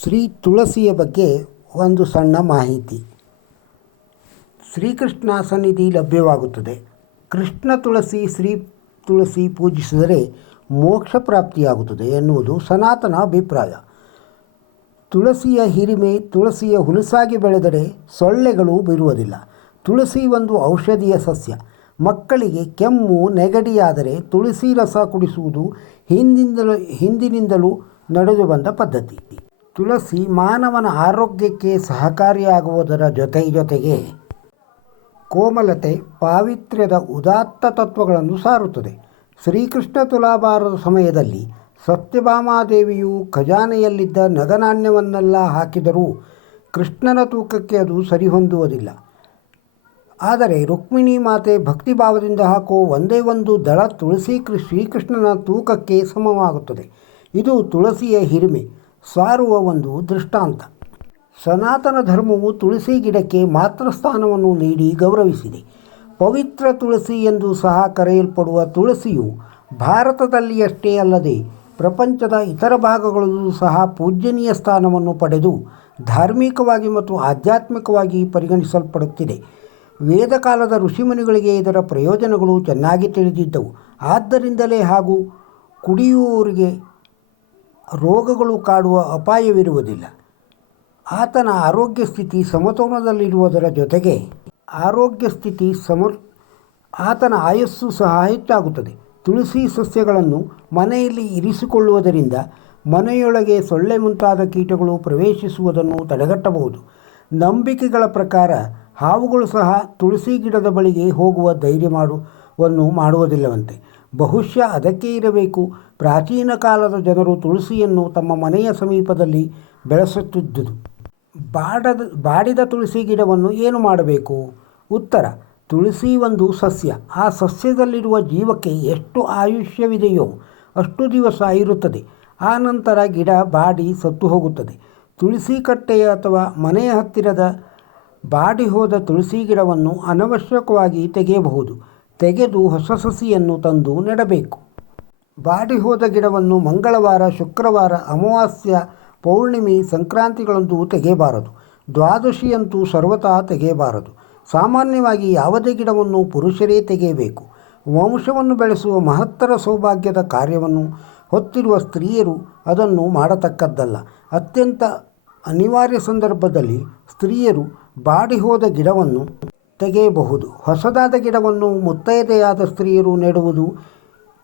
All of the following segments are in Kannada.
ಶ್ರೀ ತುಳಸಿಯ ಬಗ್ಗೆ ಒಂದು ಸಣ್ಣ ಮಾಹಿತಿ. ಶ್ರೀಕೃಷ್ಣ ಸನ್ನಿಧಿ ಲಭ್ಯವಾಗುತ್ತದೆ. ಕೃಷ್ಣ ತುಳಸಿ, ಶ್ರೀ ತುಳಸಿ ಪೂಜಿಸಿದರೆ ಮೋಕ್ಷ ಪ್ರಾಪ್ತಿಯಾಗುತ್ತದೆ ಎನ್ನುವುದು ಸನಾತನ ಅಭಿಪ್ರಾಯ. ತುಳಸಿಯ ಹಿರಿಮೆ, ತುಳಸಿಯ ಹುಲಸಾಗಿ ಬೆಳೆದರೆ ಸೊಳ್ಳೆಗಳು ಬರುವುದಿಲ್ಲ. ತುಳಸಿ ಒಂದು ಔಷಧೀಯ ಸಸ್ಯ. ಮಕ್ಕಳಿಗೆ ಕೆಮ್ಮು, ನೆಗಡಿಯಾದರೆ ತುಳಸಿ ರಸ ಕುಡಿಸುವುದು ಹಿಂದಿನಿಂದಲೂ ನಡೆದು ಬಂದ ಪದ್ಧತಿ. ತುಳಸಿ ಮಾನವನ ಆರೋಗ್ಯಕ್ಕೆ ಸಹಕಾರಿಯಾಗುವುದರ ಜೊತೆಗೆ ಕೋಮಲತೆ, ಪಾವಿತ್ರ್ಯದ ಉದಾತ್ತ ತತ್ವಗಳನ್ನು ಸಾರುತ್ತದೆ. ಶ್ರೀಕೃಷ್ಣ ತುಲಾಭಾರದ ಸಮಯದಲ್ಲಿ ಸತ್ಯಭಾಮಾದೇವಿಯು ಖಜಾನೆಯಲ್ಲಿದ್ದ ನಗನಾಣ್ಯವನ್ನೆಲ್ಲ ಹಾಕಿದರೂ ಕೃಷ್ಣನ ತೂಕಕ್ಕೆ ಅದು ಸರಿಹೊಂದುವುದಿಲ್ಲ. ಆದರೆ ರುಕ್ಮಿಣಿ ಮಾತೆ ಭಕ್ತಿಭಾವದಿಂದ ಹಾಕೋ ಒಂದೇ ಒಂದು ದಳ ತುಳಸಿ ಶ್ರೀಕೃಷ್ಣನ ತೂಕಕ್ಕೆ ಸಮವಾಗುತ್ತದೆ. ಇದು ತುಳಸಿಯ ಹಿರಿಮೆ ಸಾರುವ ಒಂದು ದೃಷ್ಟಾಂತ. ಸನಾತನ ಧರ್ಮವು ತುಳಸಿ ಗಿಡಕ್ಕೆ ಮಾತ್ರ ಸ್ಥಾನವನ್ನು ನೀಡಿ ಗೌರವಿಸಿದೆ. ಪವಿತ್ರ ತುಳಸಿ ಎಂದು ಸಹ ಕರೆಯಲ್ಪಡುವ ತುಳಸಿಯು ಭಾರತದಲ್ಲಿಯಷ್ಟೇ ಅಲ್ಲದೆ ಪ್ರಪಂಚದ ಇತರ ಭಾಗಗಳಲ್ಲೂ ಸಹ ಪೂಜ್ಯನೀಯ ಸ್ಥಾನವನ್ನು ಪಡೆದು ಧಾರ್ಮಿಕವಾಗಿ ಮತ್ತು ಆಧ್ಯಾತ್ಮಿಕವಾಗಿ ಪರಿಗಣಿಸಲ್ಪಡುತ್ತಿದೆ. ವೇದಕಾಲದ ಋಷಿಮುನಿಗಳಿಗೆ ಇದರ ಪ್ರಯೋಜನಗಳು ಚೆನ್ನಾಗಿ ತಿಳಿದಿದ್ದವು. ಆದ್ದರಿಂದಲೇ ಹಾಗೂ ಕುಡಿಯುವವರಿಗೆ ರೋಗಗಳು ಕಾಡುವ ಅಪಾಯವಿರುವುದಿಲ್ಲ. ಆತನ ಆರೋಗ್ಯ ಸ್ಥಿತಿ ಸಮತೋಲನದಲ್ಲಿರುವುದರ ಜೊತೆಗೆ ಆತನ ಆಯಸ್ಸು ಸಹ ಹೆಚ್ಚಾಗುತ್ತದೆ. ತುಳಸಿ ಸಸ್ಯಗಳನ್ನು ಮನೆಯಲ್ಲಿ ಇರಿಸಿಕೊಳ್ಳುವುದರಿಂದ ಮನೆಯೊಳಗೆ ಸೊಳ್ಳೆ ಮುಂತಾದ ಕೀಟಗಳು ಪ್ರವೇಶಿಸುವುದನ್ನು ತಡೆಗಟ್ಟಬಹುದು. ನಂಬಿಕೆಗಳ ಪ್ರಕಾರ ಹಾವುಗಳು ಸಹ ತುಳಸಿ ಗಿಡದ ಬಳಿಗೆ ಹೋಗುವ ಧೈರ್ಯವನ್ನು ಮಾಡುವುದಿಲ್ಲವಂತೆ. ಬಹುಶಃ ಅದಕ್ಕೆ ಇರಬೇಕು ಪ್ರಾಚೀನ ಕಾಲದ ಜನರು ತುಳಸಿಯನ್ನು ತಮ್ಮ ಮನೆಯ ಸಮೀಪದಲ್ಲಿ ಬೆಳೆಸುತ್ತಿದ್ದುದು. ಬಾಡಿದ ತುಳಸಿ ಗಿಡವನ್ನು ಏನು ಮಾಡಬೇಕು? ಉತ್ತರ: ತುಳಸಿ ಒಂದು ಸಸ್ಯ. ಆ ಸಸ್ಯದಲ್ಲಿರುವ ಜೀವಕ್ಕೆ ಎಷ್ಟು ಆಯುಷ್ಯವಿದೆಯೋ ಅಷ್ಟು ದಿವಸ ಇರುತ್ತದೆ. ಆ ನಂತರ ಗಿಡ ಬಾಡಿ ಸತ್ತು ಹೋಗುತ್ತದೆ. ತುಳಸಿ ಕಟ್ಟೆಯ ಅಥವಾ ಮನೆಯ ಹತ್ತಿರದ ಬಾಡಿ ಹೋದ ತುಳಸಿ ಗಿಡವನ್ನು ಅನವಶ್ಯಕವಾಗಿ ತೆಗೆಯಬಹುದು. ತೆಗೆದು ಹೊಸ ಸಸಿಯನ್ನು ತಂದು ನೆಡಬೇಕು. ಬಾಡಿ ಹೋದ ಗಿಡವನ್ನು ಮಂಗಳವಾರ, ಶುಕ್ರವಾರ, ಅಮಾವಾಸ್ಯ, ಪೌರ್ಣಿಮೆ, ಸಂಕ್ರಾಂತಿಗಳಂದು ತೆಗೆಯಬಾರದು. ದ್ವಾದಶಿಯಂತೂ ಸರ್ವತಾ ತೆಗೆಯಬಾರದು. ಸಾಮಾನ್ಯವಾಗಿ ಯಾವುದೇ ಗಿಡವನ್ನು ಪುರುಷರೇ ತೆಗೆಯಬೇಕು. ವಂಶವನ್ನು ಬೆಳೆಸುವ ಮಹತ್ತರ ಸೌಭಾಗ್ಯದ ಕಾರ್ಯವನ್ನು ಹೊತ್ತಿರುವ ಸ್ತ್ರೀಯರು ಅದನ್ನು ಮಾಡತಕ್ಕದ್ದಲ್ಲ. ಅತ್ಯಂತ ಅನಿವಾರ್ಯ ಸಂದರ್ಭದಲ್ಲಿ ಸ್ತ್ರೀಯರು ಬಾಡಿ ಹೋದ ಗಿಡವನ್ನು ತೆಗೆಯಬಹುದು. ಹೊಸದಾದ ಗಿಡವನ್ನು ಮುತ್ತೈದೆಯಾದ ಸ್ತ್ರೀಯರು ನೆಡುವುದು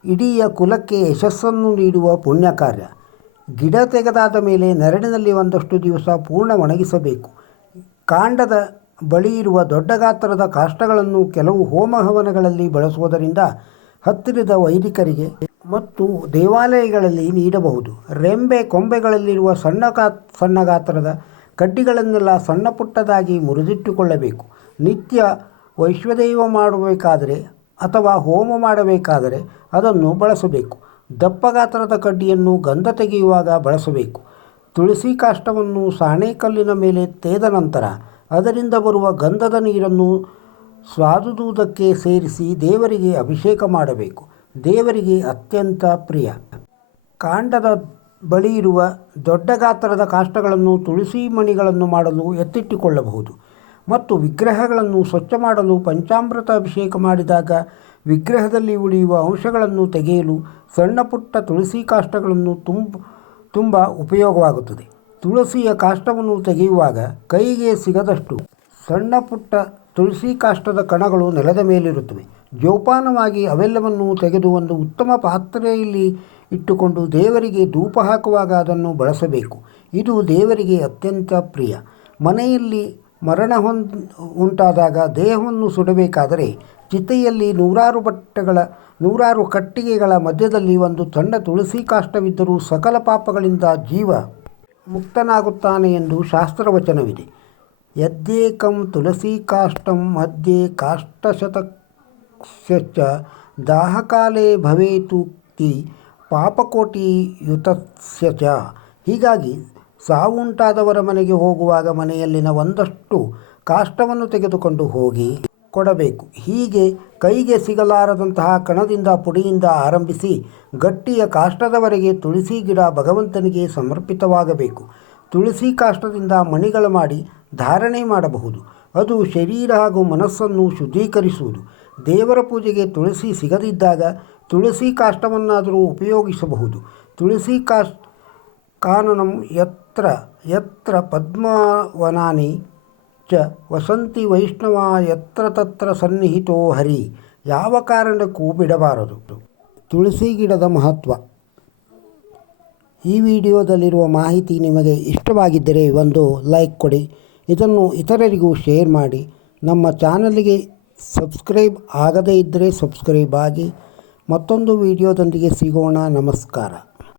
ಇಡೀ ಕುಲಕ್ಕೆ ಯಶಸ್ಸನ್ನು ನೀಡುವ ಪುಣ್ಯ ಕಾರ್ಯ. ಗಿಡ ತೆಗೆದಾದ ಮೇಲೆ ನೆರಳಿನಲ್ಲಿ ಒಂದಷ್ಟು ದಿವಸ ಪೂರ್ಣ ಒಣಗಿಸಬೇಕು. ಕಾಂಡದ ಬಳಿ ಇರುವ ದೊಡ್ಡ ಗಾತ್ರದ ಕಾಷ್ಟಗಳನ್ನು ಕೆಲವು ಹೋಮ ಹವನಗಳಲ್ಲಿ ಬಳಸುವುದರಿಂದ ಹತ್ತಿರದ ವೈದಿಕರಿಗೆ ಮತ್ತು ದೇವಾಲಯಗಳಲ್ಲಿ ನೀಡಬಹುದು. ರೆಂಬೆ ಕೊಂಬೆಗಳಲ್ಲಿರುವ ಸಣ್ಣ ಗಾತ್ರದ ಕಡ್ಡಿಗಳನ್ನೆಲ್ಲ ಸಣ್ಣ ಪುಟ್ಟದಾಗಿ ಮುರಿದಿಟ್ಟುಕೊಳ್ಳಬೇಕು. ನಿತ್ಯ ವೈಶ್ವದೇವ ಮಾಡಬೇಕಾದರೆ ಅಥವಾ ಹೋಮ ಮಾಡಬೇಕಾದರೆ ಅದನ್ನು ಬಳಸಬೇಕು. ದಪ್ಪ ಗಾತ್ರದ ಕಡ್ಡಿಯನ್ನು ಗಂಧ ತೆಗೆಯುವಾಗ ಬಳಸಬೇಕು. ತುಳಸಿ ಕಾಷ್ಟವನ್ನು ಸಾಣೆಕಲ್ಲಿನ ಮೇಲೆ ತೇದ ನಂತರ ಅದರಿಂದ ಬರುವ ಗಂಧದ ನೀರನ್ನು ಸ್ವಾದುದೂದಕ್ಕೆ ಸೇರಿಸಿ ದೇವರಿಗೆ ಅಭಿಷೇಕ ಮಾಡಬೇಕು. ದೇವರಿಗೆ ಅತ್ಯಂತ ಪ್ರಿಯ. ಕಾಂಡದ ಬಳಿ ಇರುವ ದೊಡ್ಡ ಗಾತ್ರದ ಕಾಷ್ಟಗಳನ್ನು ತುಳಸಿ ಮಣಿಗಳನ್ನು ಮಾಡಲು ಎತ್ತಿಟ್ಟುಕೊಳ್ಳಬಹುದು. ಮತ್ತು ವಿಗ್ರಹಗಳನ್ನು ಸ್ವಚ್ಛ ಮಾಡಲು ಪಂಚಾಮೃತ ಅಭಿಷೇಕ ಮಾಡಿದಾಗ ವಿಗ್ರಹದಲ್ಲಿ ಉಳಿಯುವ ಅಂಶಗಳನ್ನು ತೆಗೆಯಲು ಸಣ್ಣ ಪುಟ್ಟ ತುಳಸಿ ಕಾಷ್ಟಗಳನ್ನು ತುಂಬ ಉಪಯೋಗವಾಗುತ್ತದೆ. ತುಳಸಿಯ ಕಾಷ್ಟವನ್ನು ತೆಗೆಯುವಾಗ ಕೈಗೆ ಸಿಗದಷ್ಟು ಸಣ್ಣ ಪುಟ್ಟ ತುಳಸಿ ಕಾಷ್ಟದ ಕಣಗಳು ನೆಲದ ಮೇಲಿರುತ್ತವೆ. ಜೋಪಾನವಾಗಿ ಅವೆಲ್ಲವನ್ನು ತೆಗೆದು ಒಂದು ಉತ್ತಮ ಪಾತ್ರೆಯಲ್ಲಿ ಇಟ್ಟುಕೊಂಡು ದೇವರಿಗೆ ಧೂಪ ಹಾಕುವಾಗ ಅದನ್ನು ಬಳಸಬೇಕು. ಇದು ದೇವರಿಗೆ ಅತ್ಯಂತ ಪ್ರಿಯ. ಮನೆಯಲ್ಲಿ ಮರಣ ಉಂಟಾದಾಗ ದೇಹವನ್ನು ಸುಡಬೇಕಾದರೆ ಚಿತೆಯಲ್ಲಿ ನೂರಾರು ಕಟ್ಟಿಗೆಗಳ ಮಧ್ಯದಲ್ಲಿ ಒಂದು ಸಣ್ಣ ತುಳಸಿ ಕಾಷ್ಟವಿದ್ದರೂ ಸಕಲ ಪಾಪಗಳಿಂದ ಜೀವ ಮುಕ್ತನಾಗುತ್ತಾನೆ ಎಂದು ಶಾಸ್ತ್ರವಚನವಿದೆ. ಯದ್ಯೇಕಂ ತುಳಸಿ ಕಾಷ್ಟಂ ಮಧ್ಯೆ ಕಾಷ್ಟಶತಸ್ಯ ದಾಹಕಾಲೇ ಭವೇತುಕ್ತಿ ಪಾಪಕೋಟಿಯುತಸ್ಯ ಚ. ಹೀಗಾಗಿ ಸಾವುಂಟಾದವರ ಮನೆಗೆ ಹೋಗುವಾಗ ಮನೆಯಲ್ಲಿನ ಒಂದಷ್ಟು ಕಾಷ್ಟವನ್ನು ತೆಗೆದುಕೊಂಡು ಹೋಗಿ ಕೊಡಬೇಕು. ಹೀಗೆ ಕೈಗೆ ಸಿಗಲಾರದಂತಹ ಕಣದಿಂದ ಪುಡಿಯಿಂದ ಆರಂಭಿಸಿ ಗಟ್ಟಿಯ ಕಾಷ್ಟದವರೆಗೆ ತುಳಸಿ ಗಿಡ ಭಗವಂತನಿಗೆ ಸಮರ್ಪಿತವಾಗಬೇಕು. ತುಳಸಿ ಕಾಷ್ಟದಿಂದ ಮಣಿಗಳು ಮಾಡಿ ಧಾರಣೆ ಮಾಡಬಹುದು. ಅದು ಶರೀರ ಹಾಗೂ ಮನಸ್ಸನ್ನು ಶುದ್ಧೀಕರಿಸುವುದು. ದೇವರ ಪೂಜೆಗೆ ತುಳಸಿ ಸಿಗದಿದ್ದಾಗ ತುಳಸಿ ಕಾಷ್ಟವನ್ನಾದರೂ ಉಪಯೋಗಿಸಬಹುದು. ತುಳಸಿ ಕಾನನಂ ಯತ್ರ ಯತ್ರ ಪದ್ಮವನಾನಿ ಚ ವಸಂತಿ ವೈಷ್ಣವ ಯತ್ರ ತತ್ರ ಸನ್ನಿಹಿತೋ ಹರಿ. ಯಾವ ಕಾರಣಕ್ಕೂ ಬಿಡಬಾರದು. ತುಳಸಿ ಗಿಡದ ಮಹತ್ವ. ಈ ವಿಡಿಯೋದಲ್ಲಿರುವ ಮಾಹಿತಿ ನಿಮಗೆ ಇಷ್ಟವಾಗಿದ್ದರೆ ಒಂದು ಲೈಕ್ ಕೊಡಿ. ಇದನ್ನು ಇತರರಿಗೂ ಶೇರ್ ಮಾಡಿ. ನಮ್ಮ ಚಾನಲ್ಗೆ ಸಬ್ಸ್ಕ್ರೈಬ್ ಆಗದೇ ಇದ್ದರೆ ಸಬ್ಸ್ಕ್ರೈಬ್ ಆಗಿ. ಮತ್ತೊಂದು ವಿಡಿಯೋದೊಂದಿಗೆ ಸಿಗೋಣ. ನಮಸ್ಕಾರ.